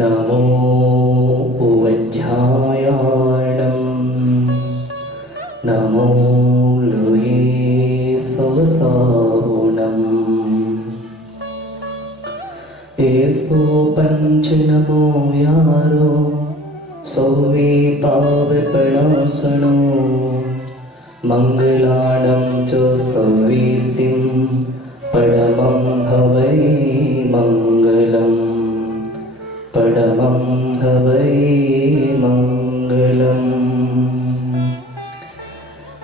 नमो उवध्यायाणं नमो लोहे सवसावनम् एसो पंच नमो यारो सौवे पावपणासनो मंगलाणं च सौवीसिं परमं हवै मंगलम् परमं हवै मंगलम्।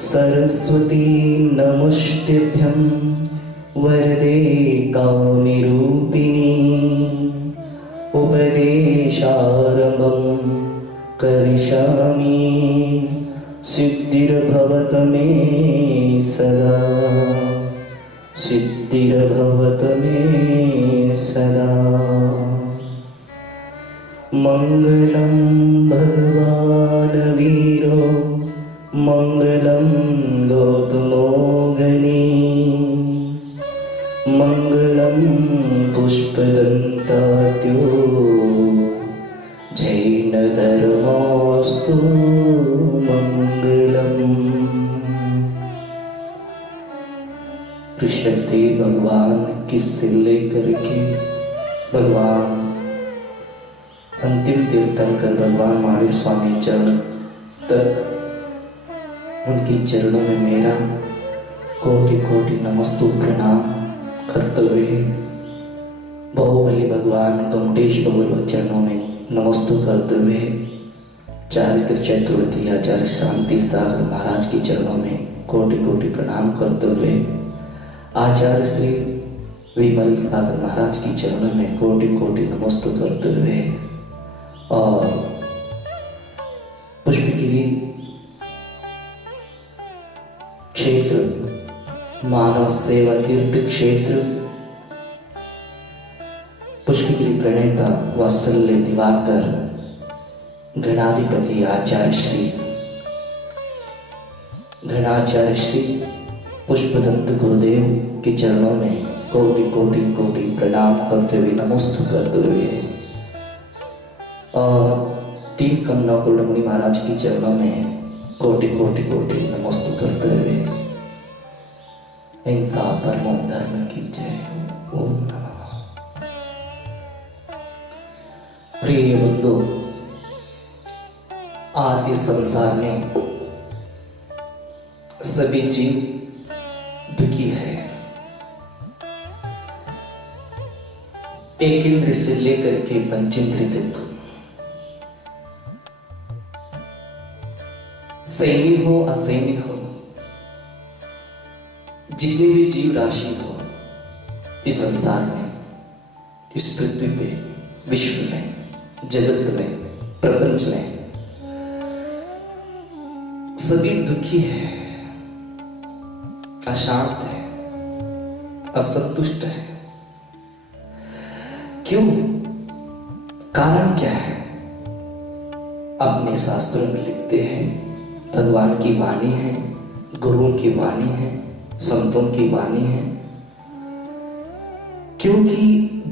सरस्वती नमस्तेभ्यं वरदे कामरूपिणी उपदेशारम्भं करिष्यामि सिद्धिर्भवत मे सदा सिद्धिर्भवत मे सदा। मंगलं भगवान वीरो मंगलं गौतमोऽग्नि मंगलं पुष्पदन्तात्यो जैनधर्मोऽस्तु मंगलम्। ऋषभदेव भगवान की से लेकर के भगवान अंतिम तीर्थंकर भगवान महावीर स्वामी चरण तक उनके चरणों में मेरा कोटि कोटि नमस्तु प्रणाम करते हुए बाहुबली भगवान कमटेश बाबा चरणों में नमस्तु करते हुए चारित्र चक्रवर्ती आचार्य शांति सागर महाराज के चरणों में कोटि कोटि प्रणाम करते हुए आचार्य श्री विमल सागर महाराज के चरणों में कोटि कोटि नमस्तु करते हुए और पुष्पगिरी क्षेत्र मानव सेवा तीर्थ क्षेत्र पुष्पगिरी प्रणेता वात्सल्य दिवाकर गणाधिपति घनाचार्य श्री पुष्पदंत गुरुदेव के चरणों में कोटि कोटि कोटि प्रणाम करते हुए नमस्तु करते हुए और तीन कमला कुलमुनि महाराज के चरणों में कोटि कोटि कोटि नमस्तु करते हुए हिंसा परमो धर्म की जय। ओम नमः। प्रिय बंधु, आज इस संसार में सभी जीव दुखी है। एक इंद्र से लेकर के पंचेंद्रिय तक, सैन्य हो असैन्य हो, जितनी भी जीव राशि हो इस संसार में, इस पृथ्वी पे, विश्व में, जगत में, प्रपंच में सभी दुखी है, अशांत है, असंतुष्ट है। क्यों? कारण क्या है? अपने शास्त्रों में लिखते हैं, भगवान की वाणी है, गुरुओं की वाणी है, संतों की वाणी है। क्योंकि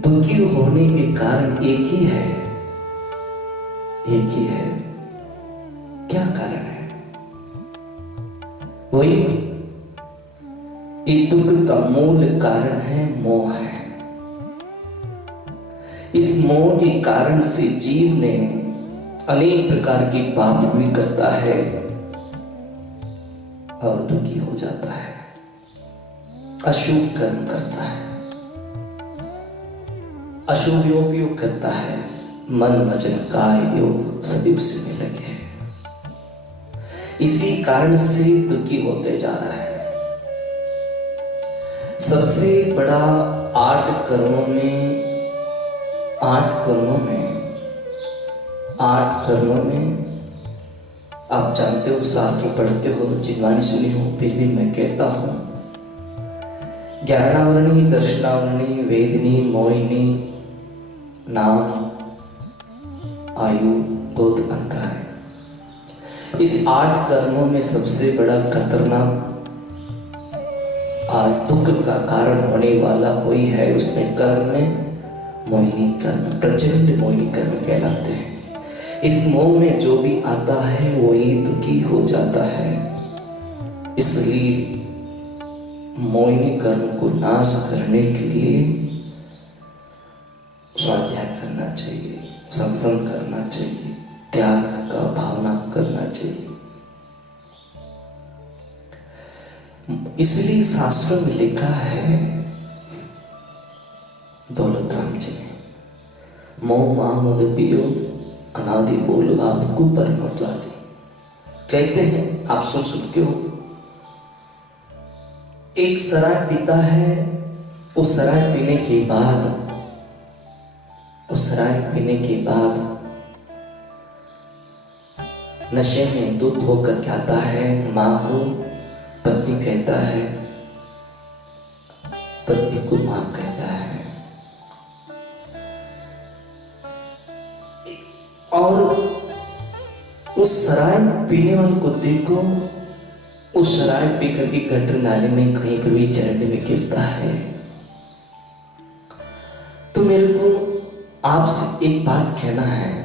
दुखी होने के कारण एक ही है। क्या कारण है? वही ये दुख का मूल कारण है मोह है। इस मोह के कारण से जीव ने अनेक प्रकार के पाप भी करता है और दुखी हो जाता है, अशुभ कर्म करता है, अशुभ योग करता है, मन वचन काय योग सभी उसी में लगे हैं। इसी कारण से दुखी होते जा रहा है। सबसे बड़ा आठ कर्मों में आप जानते हो, शास्त्र पढ़ते हो, जिनवाणी सुनी हो, फिर भी मैं कहता हूं, ज्ञानावरणी, दर्शनावरणी, वेदनी, मोहिनी, नाम, आयु, बहुत अंतर है। इस 8 कर्मों में सबसे बड़ा खतरनाक दुख का कारण होने वाला वही है। उसमें कर्म में मोहिनी कर्म, प्रचंड मोहिनी कर्म कहलाते हैं। इस मोह में जो भी आता है वही दुखी हो जाता है। इसलिए मोहिनी कर्म को नाश करने के लिए स्वाध्याय करना चाहिए, सत्संग करना चाहिए, त्याग का भावना करना चाहिए। इसलिए शास्त्रों में लिखा है दौलतराम जी ने, मोह मामोद पियो अनादि बोलो आपको परमोद्वादी। कहते हैं, आप सुन सकते हो, एक शराब पीता है, उस शराब पीने के बाद नशे में दूध होकर के आता है, माँ को पत्नी कहता है, पत्नी को माँ कहता है। और उस शराब पीने वाले को देखो, उस शराब पी करके गटर नाले में कहीं पर भी झरने में गिरता है। तो मेरे को आपसे एक बात कहना है,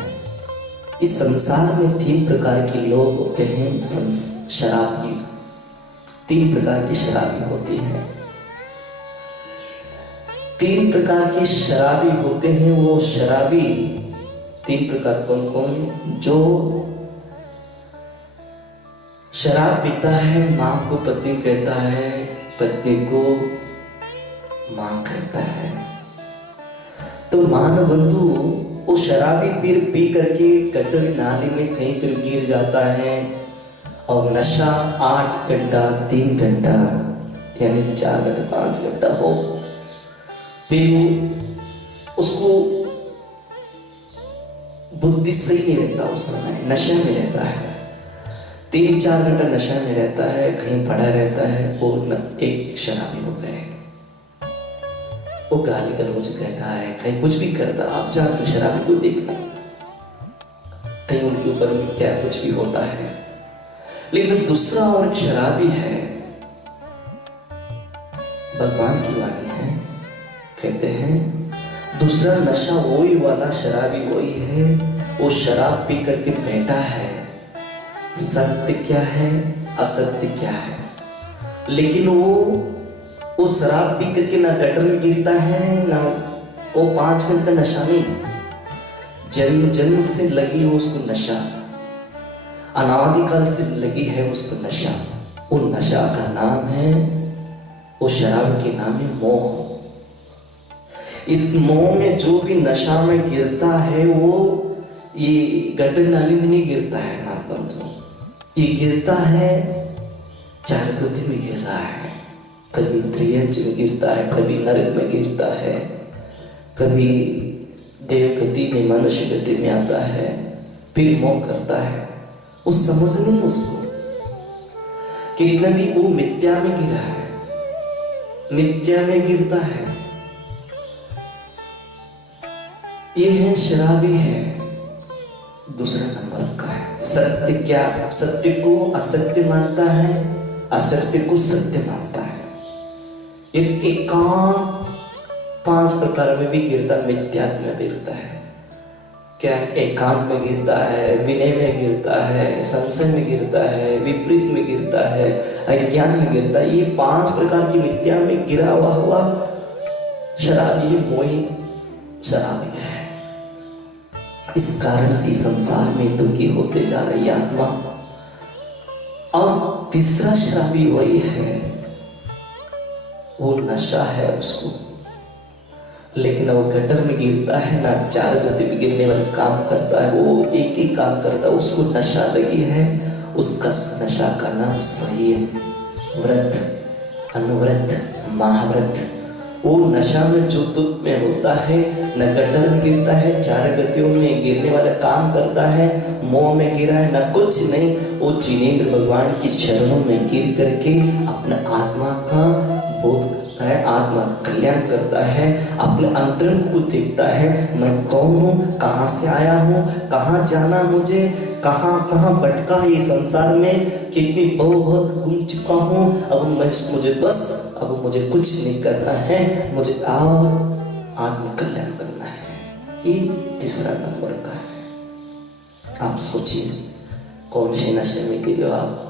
इस संसार में 3 प्रकार के लोग होते हैं। शराबी 3 प्रकार की शराबी होती है। 3 प्रकार के शराबी होते हैं। वो शराबी 3 प्रकार कौन कौन? जो शराब पीता है, माँ को पत्नी कहता है, पत्नी को माँ कहता है। तो मान बंधु, वो शराबी फिर पी करके गटर नाली में कहीं पर गिर जाता है और नशा 8 घंटा 3 घंटा यानी 4 घंटा 5 घंटा हो, फिर उसको बुद्धि सही नहीं रहता, उस समय नशे में रहता है, 3-4 घंटा नशा में रहता है, कहीं पड़ा रहता है। वो एक शराबी हो गए, वो गाली गलौज कहता है, कहीं कुछ भी करता। आप जान तो शराबी को देखना, कहीं उनके ऊपर भी क्या कुछ भी होता है। लेकिन दूसरा और एक शराबी है, भगवान की वाणी है, कहते हैं दूसरा नशा वही वाला शराबी वही है, वो शराब पी करके बैठा है, सत्य क्या है असत्य क्या है, लेकिन वो शराब पी करके ना गटर में गिरता है, ना वो 5 मिनट का नशा नहीं, जन्म से लगी हो उसको नशा, अनादिकाल से लगी है उसको नशा। वो नशा का नाम है, वो शराब के नाम है मोह। इस मोह में जो भी नशा में गिरता है, वो ये गटर नाली में नहीं गिरता है ना बंधु, ये गिरता है जागृति में गिर रहा है। कभी त्रियंच में गिरता है, कभी नरक में गिरता है, कभी देवगति में मनुष्य गति में आता है, फिर मोह करता है। वो समझ नहीं उसको कि कभी वो मिथ्या में गिरा है, मिथ्या में गिरता है। ये है शराबी है, दूसरा नंबर का है। सत्य क्या? सत्य को असत्य मानता है, असत्य को सत्य मानता है। एक एकांत 5 प्रकार में भी गिरता, मिथ्यात्व में गिरता है। क्या? एकांत में गिरता है, विनय में गिरता है, संशय में गिरता है, विपरीत में गिरता है, अज्ञान में गिरता है। ये 5 प्रकार की मिथ्या में गिरा हुआ शराबी है, मोही शराबी है। इस कारण से संसार में दुखी होते जा रही आत्मा। और तीसरा शराबी वही है, वो नशा है उसको, लेकिन वो गटर में गिरता है ना, 4 गति में गिरने वाले काम करता है, वो एक ही काम करता है, उसको नशा लगी है। उसका नशा का नाम सही है, व्रत, अनुव्रत, महाव्रत। वो नशा में जो दुख में होता है, न गटर में गिरता है, 4 गतियों में गिरने वाला काम करता है, मोह में गिरा है, न कुछ नहीं। वो जिनेंद्र भगवान की चरणों में गिर करके अपना आत्मा का बोध करता है, आत्मा का कल्याण करता है, अपने अंतरंग को देखता है। मैं कौन हूँ, कहाँ से आया हूँ, कहाँ जाना मुझे, कहाँ कहाँ भटका है ये संसार में, कितनी बहुत घूम चुका हूँ। अब मुझे कुछ नहीं करना है, मुझे और आत्म कल्याण करना है। ये तीसरा नंबर का है। आप सोचिए कौन से नशे में गिरे हो आप।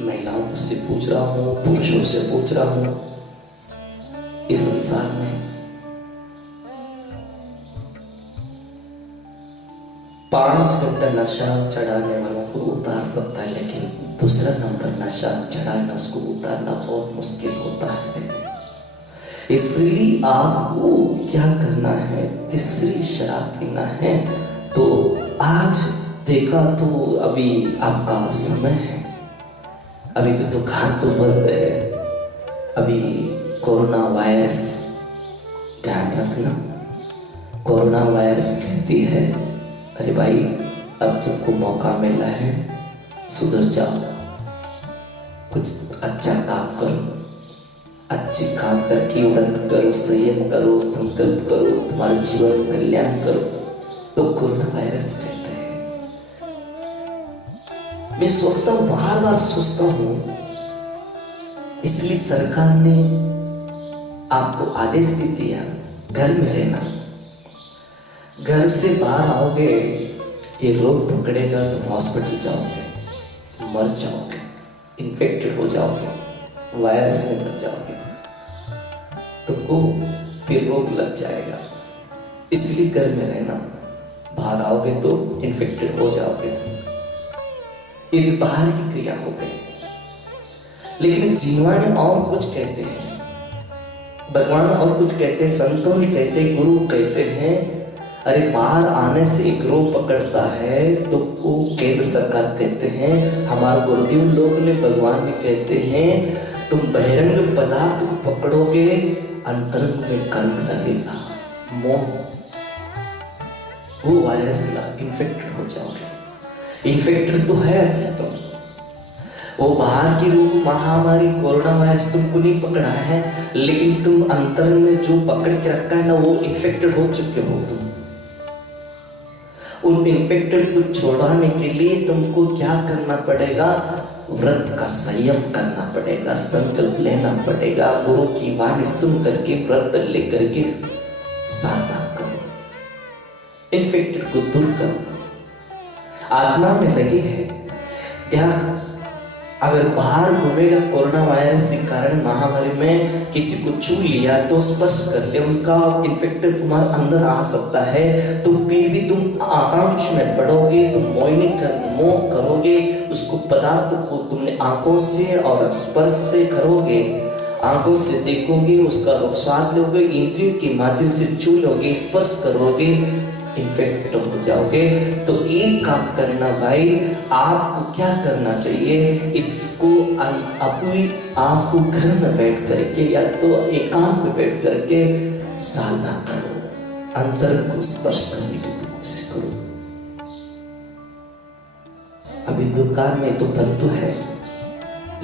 महिलाओं से पूछ रहा हूं, पुरुषों से पूछ रहा हूं, इस संसार में 5 घंटा नशा चढ़ाने वालों को उतार सकता है, लेकिन दूसरा नंबर नशा चढ़ाना, उसको उतारना बहुत मुश्किल होता है। इसलिए आपको क्या करना है, तीसरी शराब पीना है। तो आज देखा तो अभी आपका समय है, अभी तो दुकान तो बंद है, अभी कोरोना वायरस, ध्यान रखना, कोरोना वायरस कहती है अरे भाई अब तुमको मौका मिला है, सुधर जाओ, कुछ अच्छा काम करो, अच्छे काम करके व्रत करो, संयम करो, संकल्प करो, तुम्हारे जीवन कल्याण करो। तो कोरोना वायरस कहते हैं। मैं सोचता हूं, बार बार सोचता हूं, इसलिए सरकार ने आपको आदेश भी दिया घर में रहना। घर से बाहर आओगे, ये रोग पकड़ेगा तो हॉस्पिटल जाओगे, मर जाओगे, इन्फेक्टेड हो जाओगे, वायरस में मर जाओगे, तुमको फिर रोग लग जाएगा। इसलिए घर में रहना, बाहर आओगे तो इन्फेक्टेड हो जाओगे तुम। ये बाहर की क्रिया हो गई। लेकिन जीवन और कुछ कहते हैं, भगवान और कुछ कहते हैं, संतों भी कहते हैं, गुरु कहते हैं अरे बाहर आने से एक रोग पकड़ता है तो वो केंद्र सरकार कहते हैं, हमारे गुरुदेव लोग ने, भगवान भी कहते हैं तुम बहिरंग पदार्थ को पकड़ोगे, अंतरंग में कर्म लगेगा, मोह, वो वायरस इन्फेक्टेड हो जाओगे। इन्फेक्टेड तो है अभी तुम, वो बाहर की रोग महामारी कोरोना वायरस तुमको नहीं पकड़ा है, लेकिन तुम अंतर में जो पकड़ के रखा है ना, वो इन्फेक्टेड हो चुके हो तुम। उन इन्फेक्टेड को छोड़ाने के लिए तुमको क्या करना पड़ेगा, व्रत का संयम करना पड़ेगा, संकल्प लेना पड़ेगा, गुरु की वाणी सुन करके व्रत लेकर के साधना करो, इन्फेक्टेड को दूर करो। आत्मा में लगी है ध्यान। अगर बाहर घूमेगा कोरोना वायरस के कारण महामारी में किसी को छू लिया तो स्पर्श कर ले, उनका इन्फेक्टेड तुम्हारे अंदर आ सकता है, तो फिर भी तुम आकांक्ष में पड़ोगे, तुम मोह करोगे, उसको पदार्थ को तुमने आंखों से और स्पर्श से करोगे, आंखों से देखोगे, उसका स्वाद लोगे, इंद्रियों के माध्यम से छू लोगे, स्पर्श करोगे, इन्फेक्ट हो जाओगे। तो एक काम करना भाई, आपको क्या करना चाहिए, इसको आपको घर में बैठ करके या तो एकांत में बैठ करके साधना करो, अंतर को स्पर्श करने की कोशिश करो। अभी दुकान में तो बंद तो है,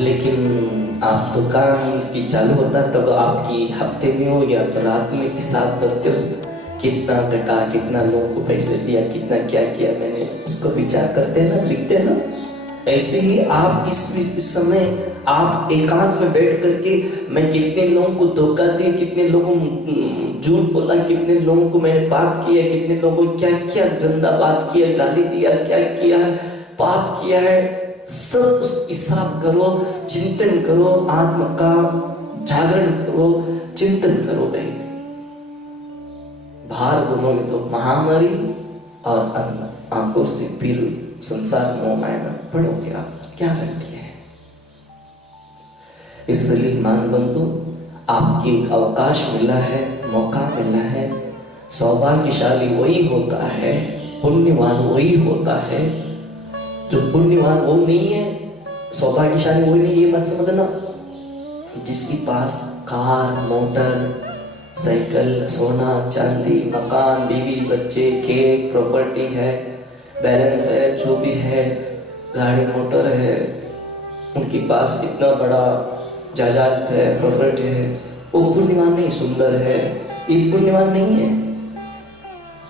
लेकिन आप दुकान की चालू होता तब आपकी हफ्ते में हो या रात में हिसाब करते हो, कितना टका, कितना लोगों को पैसे दिया, कितना क्या किया मैंने, उसको विचार करते हैं ना, लिखते हैं ना। ऐसे ही आप इस समय आप एकांत में बैठ करके मैं कितने लोगों को धोखा दिया, कितने लोगों झूठ बोला, कितने लोगों को मैंने बात किया, कितने लोगों को क्या क्या गंदा बात किया, गाली दिया, क्या किया है, पाप किया है, सब उस हिसाब करो, चिंतन करो, आत्मा का जागरण करो, चिंतन करो भाई। बाहर घूमोगे तो महामारी और आंखों से फिर संसार मोह माया में पड़ोगे, आप क्या गारंटी है। इसलिए मान बंधु, आपकी अवकाश मिला है, मौका मिला है, सौभाग्यशाली वही होता है, पुण्यवान वही होता है। जो पुण्यवान वो नहीं है, सौभाग्यशाली वही नहीं, ये मत समझना जिसके पास कार, मोटर, साइकिल, सोना, चांदी, मकान, बीवी, बच्चे, खेत, प्रॉपर्टी है, बैलेंस है, जो भी है, गाड़ी मोटर है, उनके पास इतना बड़ा जायदाद है, प्रॉपर्टी है, वो पुण्यवान नहीं, सुंदर है, ये पुण्यवान नहीं है।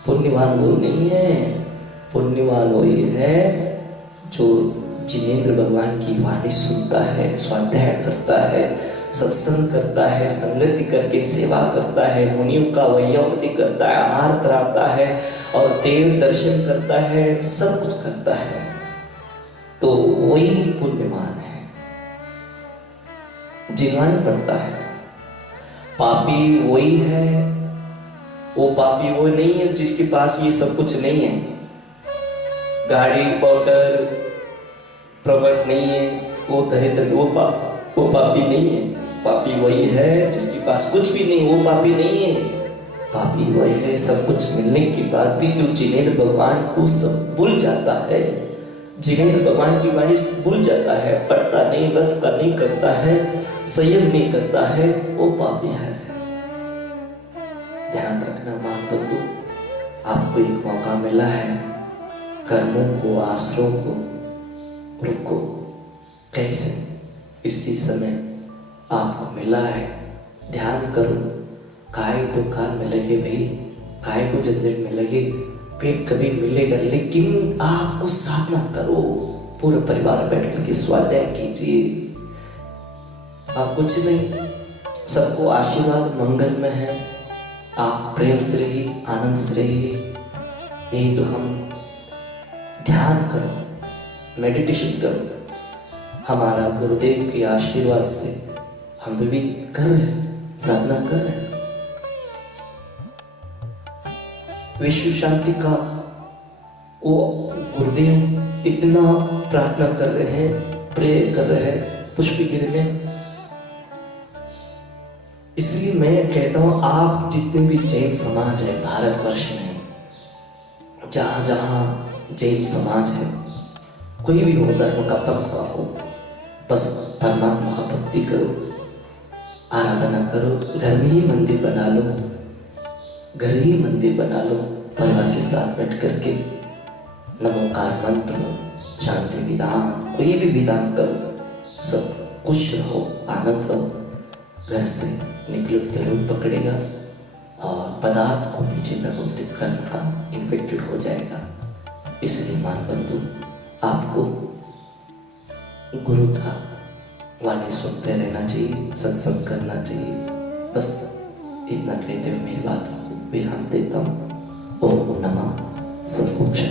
पुण्यवान वो नहीं है, पुण्यवान वही है जो जिनेंद्र भगवान की वाणी सुनता है, स्वाध्याय करता है, सत्संग करता है, संगति करके सेवा करता है, मुनियों का वैयावृत्ति करता है, आहार कराता है और देव दर्शन करता है, सब कुछ करता है, तो वही पुण्यवान है। जिन्वान पड़ता है। पापी वही है, वो पापी वो नहीं है जिसके पास ये सब कुछ नहीं है, गाड़ी पाउडर प्रॉपर्ट नहीं है, वो दरिद्र, वो पापी नहीं है। पापी वही है जिसके पास कुछ भी नहीं, वो पापी नहीं है। पापी वही है सब कुछ मिलने के बाद भी जो जिनेंद्र भगवान को सब भूल जाता है, जिनेंद्र भगवान की वाणी भूल जाता है, पढ़ता नहीं, व्रत का नहीं करता है, संयम नहीं करता है, वो पापी है। ध्यान रखना मान बंधु, आपको एक मौका मिला है, कर्मों को, आश्रयों को रुको। कैसे? इसी समय आपको मिला है, ध्यान करो। काय तो काल में लगे भाई, काय को झंझट में लगे, फिर कभी मिलेगा, लेकिन आप उस साधना करो। पूरे परिवार बैठ करके स्वाध्याय कीजिए। आप कुछ नहीं, सबको आशीर्वाद मंगल में है, आप प्रेम से रहिए, आनंद से रहिए। यही तो हम ध्यान करो, मेडिटेशन करो, हमारा गुरुदेव के आशीर्वाद से हम भी कर रहे हैं, साधना कर रहे हैं। विश्व शांति का वो गुरुदेव इतना प्रार्थना कर रहे हैं, प्रे कर रहे हैं पुष्पगिरी में। इसलिए मैं कहता हूं, आप जितने भी जैन समाज है भारतवर्ष में, जहां जहां जैन समाज है, कोई भी हो, धर्म का, पंथ का हो, बस परमात्मा का भक्ति करो, आराधना करो। घर में ही मंदिर बना लो, घर ही मंदिर बना लो, परिवार के साथ बैठ करके नमोकार मंत्र, शांति विधान, कोई भी विधान करो, सब खुश रहो, आनंद लो। घर से निकलो तो रूप पकड़ेगा और पदार्थ को पीछे प्रवृत्ति कर्म का इन्फेक्टेड हो जाएगा। इसलिए मान बंधु, आपको गुरु का वाणी सुनते रहना चाहिए, सत्संग करना चाहिए। बस इतना कहते हुए मेरी बात को विराम देता हूँ। ओम नमः सद्गुरु।